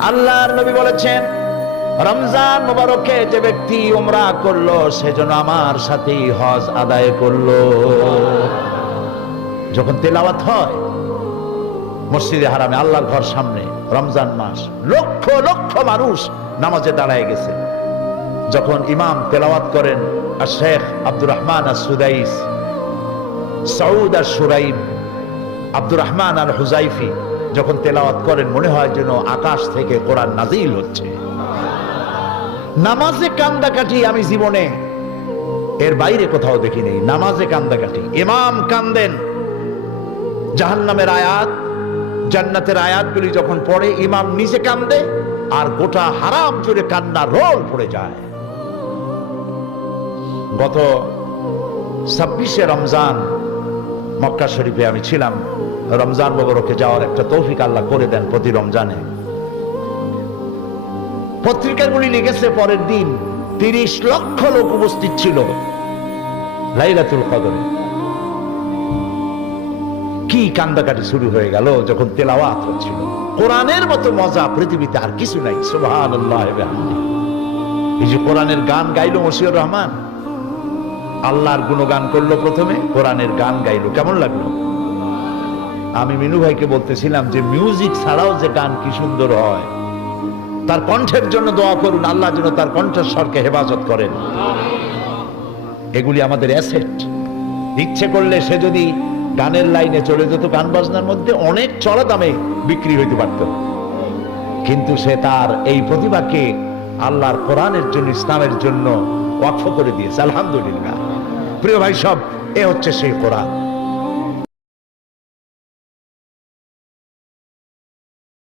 আল্লাহর নবী বলেছেন, রমজান মুবারকে যে ব্যক্তি উমরা করলো সেজন্য আমার সাথেই হজ আদায় করলো। যখন তেলাওয়াত হয় মসজিদে হারামে, আল্লাহর ঘর সামনে, রমজান মাস, লক্ষ লক্ষ মানুষ নামাজে দাঁড়ায় গেছে। যখন ইমাম তেলাওয়াত করেন, আর শেখ আব্দুর রহমান আস-সুদাইস, সৌদ আশ-শুরাইব, আব্দুর রহমান আল হুজাইফি যখন তেলাওয়াত করেন, মনে হয় যেন আকাশ থেকে কোরআন নাজিল হচ্ছে। নামাজে কান্দাকাটি আমি জীবনে এর বাইরে কোথাও দেখি নেই। নামাজে কান্দাকাটি, ইমাম কান্দেন, জাহান্নামের আয়াত, জান্নাতের আয়াতগুলি যখন পড়ে ইমাম নিজে কান্দে, আর গোটা হারাম জুড়ে কান্না রোল পড়ে যায়। গত 26শে রমজান মক্কা শরীফে আমি ছিলাম। রমজান মুবারকে যাওয়ার একটা তৌফিক আল্লাহ করে দেন প্রতি রমজানে। পত্রিকাগুলি লিখেছে পরের দিন 30 লক্ষ লোক উপস্থিত ছিল লাইলাতুল কদরে। কি কান্দাকাটি শুরু হয়ে গেল যখন তেলাওয়াত হচ্ছিল। কোরআনের মতো মজা পৃথিবীতে আর কিছু নাই। সুবহানাল্লাহ। এই যে কোরআনের গান গাইলো মশিউর রহমান, আল্লাহর গুণগান করলো, প্রথমে কোরআনের গান গাইলো, কেমন লাগলো? আমি মিনু ভাইকে বলতেছিলাম যে মিউজিক ছাড়াও যে গান কি সুন্দর হয়। তার কণ্ঠের জন্য দোয়া করুন, আল্লাহ যেন তার কণ্ঠস্বরকে হেফাজত করেন। এগুলি আমাদের অ্যাসেট। ইচ্ছে করলে সে যদি গানের লাইনে চলে যেত, গান বাজনার মধ্যে অনেক চড়া দামে বিক্রি হইতে পারত, কিন্তু সে তার এই প্রতিভাকে আল্লাহর কোরআনের জন্য, ইসলামের জন্য ওয়াকফ করে দিয়েছে। আলহামদুলিল্লাহ। প্রিয় ভাই সব, এ হচ্ছে সেই কোরআন।